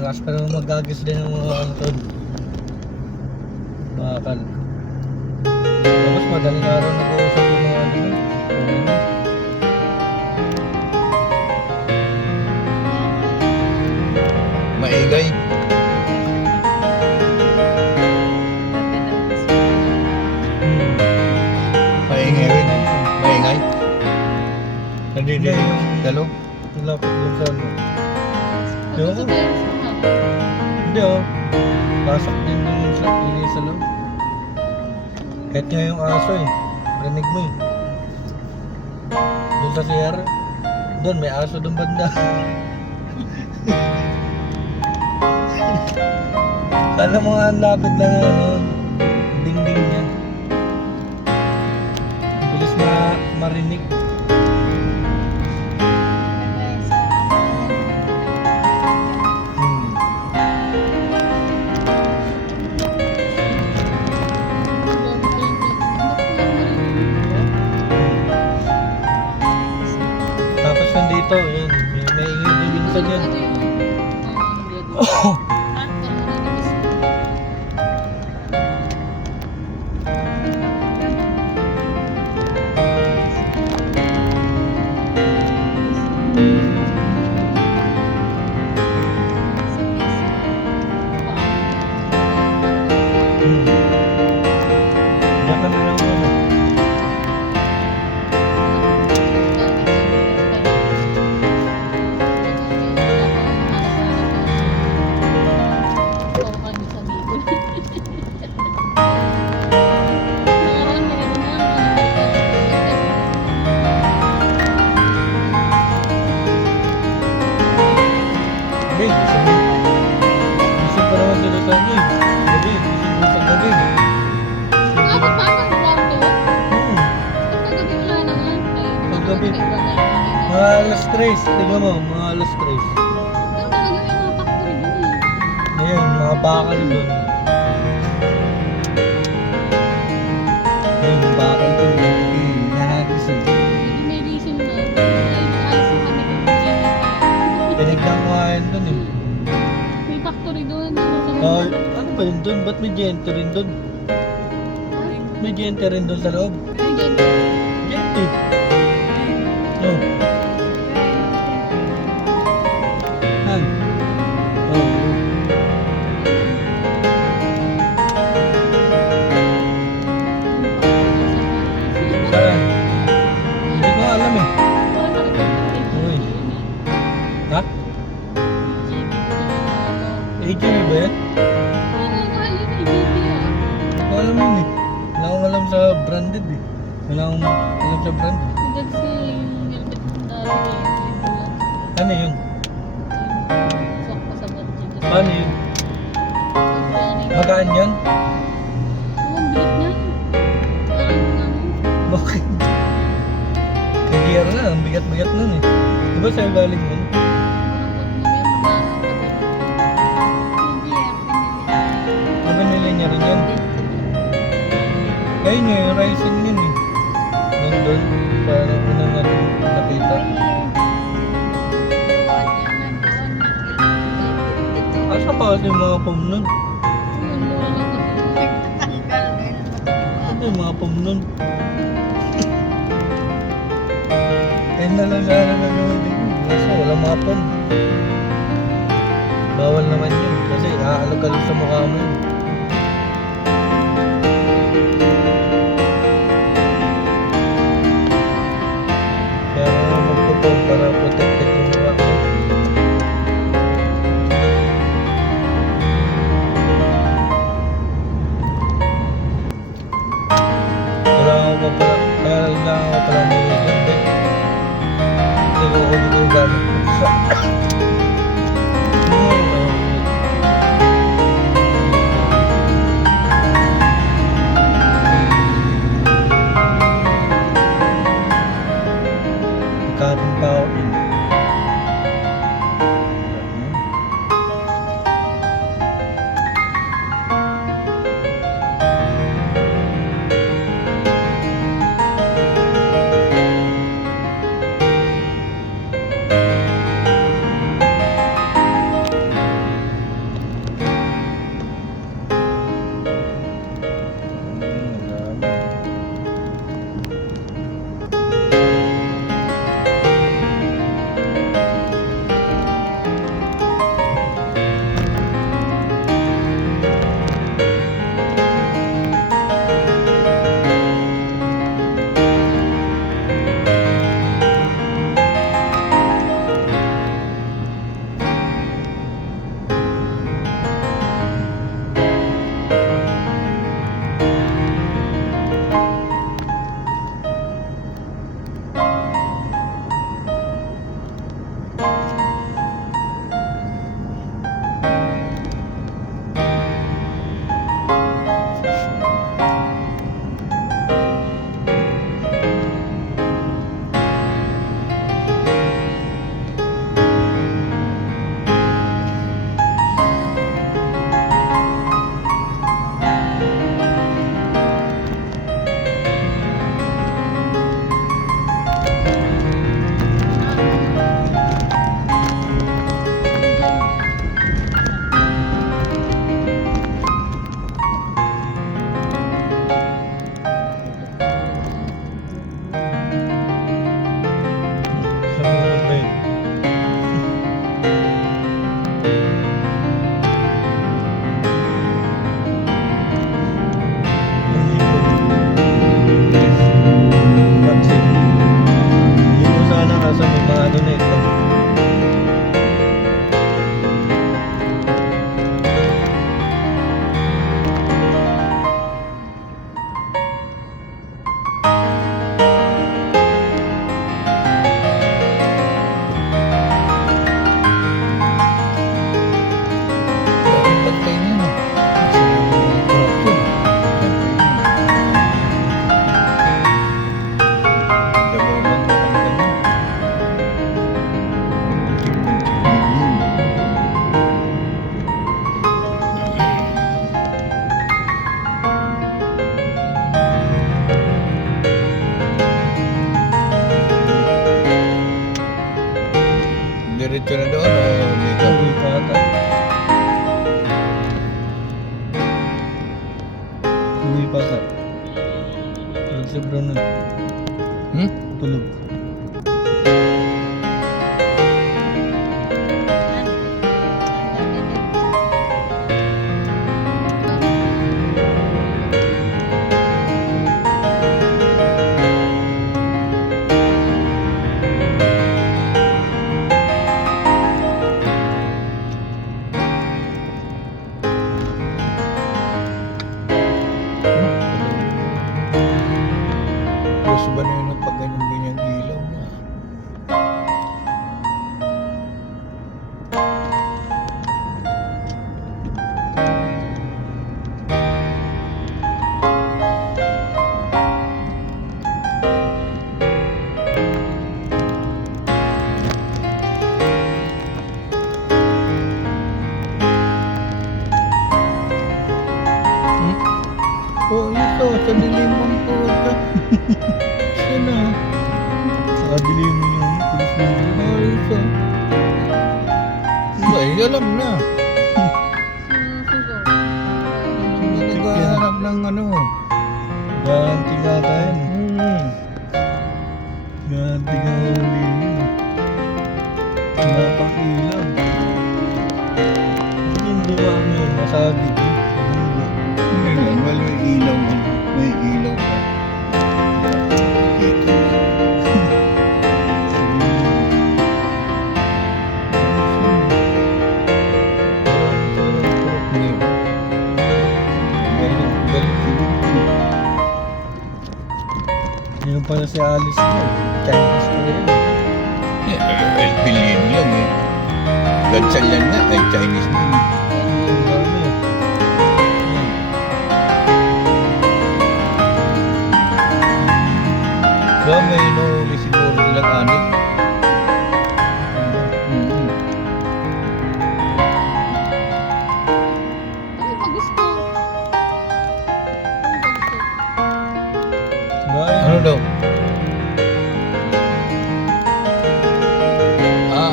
Malakas pa naman magagis din ng mga antod. Bakal. Tapos madaling araw nag-uusap yung mga ano. Maingay. Maingay rin. Maingay. Nandinig yung dalo. Lapit dun sa ano. Yung ako. Pagkakatayo sa Hindi oh. Pasok din dun sa ili sa loob. Kahit nga yung aso eh. Rinig mo eh. Dun sa CR. Dun may aso dun banda. Kala mo nga ang lapit lang ng ano, dingding niya. Bilis marinig. Tapos nandito, yun. May ingay din minsan yan. Oh! Diyan kami lang ano. Hindi, gising pa naman sila sa ano eh. Gabi, gising doon sa gabi. Paggabi. Mga alas 3, tingnan mo, mga alas 3. Ayun, mga bakal doon. Ayun, yung bakal doon. Nahagising. Tinignan ko nga yun doon eh. May factory doon. Oh, ano ba yun doon? Ba't may gente rin doon? May gente rin doon sa loob. Gente. Oh. Han. Oh. Saan? Hindi ko alam eh. Uy. Ha? AJB ba yan? Hindi ko alam yun eh. Wala akong alam sa branded eh. Wala akong alam sa branded. Ano yun? Paano yun? Magaan yan? Bakit? KDR na, ang bigat-bigat nun eh. Diba sa'yo galing yun? Binili niya rin yan. Ayun yung rising yun eh. Nandun, parang unang natin nakita. Asa pa kasi yung mga pom nun? Ano yung mga pom nun? Ayun na lang sana na naman din. Kasi walang mga pom. Bawal naman yun kasi aalog-alog sa mukha mo yun. Kaya magpupom para protected yung mukha mo. Kailangan ko pala may hindi. Kasi kukunin ko yung gamit ko sa bro nun? Tulog. Gusto ba na yun ang pag ganyan ilaw na? Oh, ito, sa dilimang po ito. Sino? Nakadilim mo yung pulis mo. Oh, ito. Ay, alam na. Naghahanap ng ano. Ganti nga tayo. Ganti nga huli yun. Napakilaw. Hindi ba ano yun? Masabi ko. Hindi na, may ilaw man. May ilaw pa. Dito. Yun pala si Alice niya. Chinese pala yun. El Pilino lang eh. Gansal yan nga, ay Chinese din. Ang dami. Ba, may inuuli siguro silang anik. Ano ba gusto? Ano ba gusto? Bayan. Ano daw?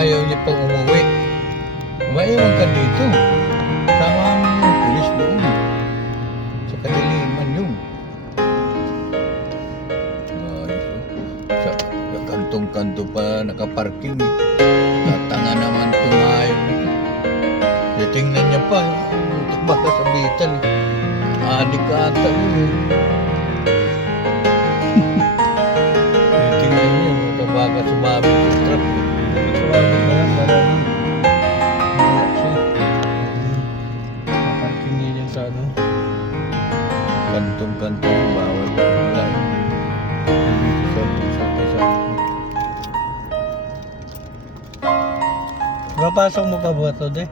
Ayaw niya pang umuwi. Maiwan ka dito. Sama mo yung pulis doon. Sa kadiliman yun. Sa kantong-kanto pa nakaparking eh. Tatanga naman tumayo. Tingnan niya pa. Utak baka sa bital eh. Adik ka ata yun eh. Tingnan niya. Utak baka sumabit sa truck eh. Sabi ko lang maraming. Wala siya. Naparking niya dyan sa ano. Kantong-kanto bawal. Wala yun. Papasok mo pa ba ito, de?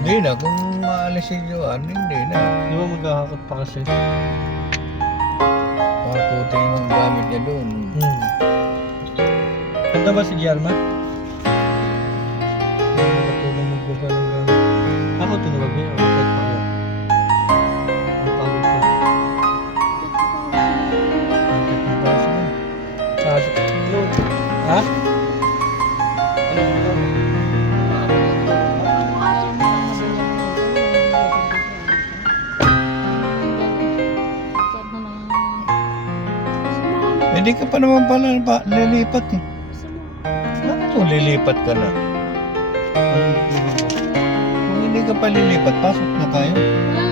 Hindi na, kung maalis si Joan, hindi na. Di ba maghahakot pa kasi? Pakutin yung gamit niya doon. Punta ba si Giarma? Nakatulong magbaba ng gamit. Ako tinawag niya. Ako kahit pa yan. Ang pagod ko. Bakit mo ba siya? Pasok. Ha? Ano yung gamit? Hindi ka pa naman pala lilipat eh. Bakit kung lilipat ka na? Kung hindi ka pa lilipat, pasok na tayo. Wala